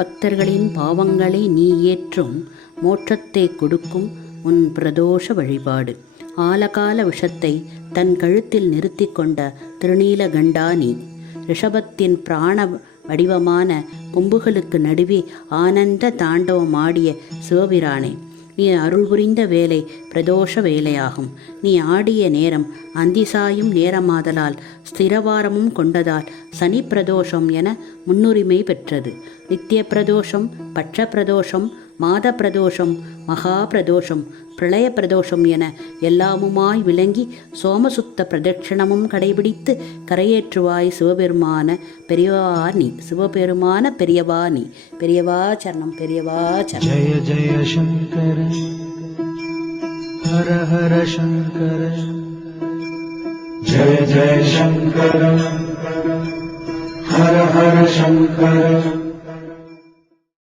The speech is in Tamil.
பக்தர்களின் பாவங்களை நீ ஏற்றும் மோட்சத்தை கொடுக்கும் உன் பிரதோஷ வழிபாடு. ஆலகால விஷத்தை தன் கழுத்தில் நிறுத்தி கொண்ட திருநீலகண்டா நீ. ரிஷபத்தின் பிராண வடிவமான கொம்புகளுக்கு நடுவே ஆனந்த தாண்டவமாடிய சிவபிரானே, நீ அருள் புரிந்த வேலை பிரதோஷ வேலையாகும். நீ ஆடிய நேரம் அந்திசாயும் நேரமாதலால் ஸ்திரவாரமும் கொண்டதால் சனி பிரதோஷம் என முன்னுரிமை பெற்றது. நித்திய பிரதோஷம், பட்ச பிரதோஷம், மாத பிரதோஷம், மகா பிரதோஷம், பிரளய பிரதோஷம் என எல்லாமுமாய் விளங்கி சோமசுத்த பிரதட்சணமும் கடைபிடித்து கரையேற்றுவாய் சிவபெருமான பெரியவாணி. சிவபெருமான பெரியவாணி. பெரியவா சரணம், பெரியவா சரணம். ஜய ஜய சங்கர ஹர ஹர சங்கர. ஜய ஜய சங்கர ஹர ஹர சங்கர.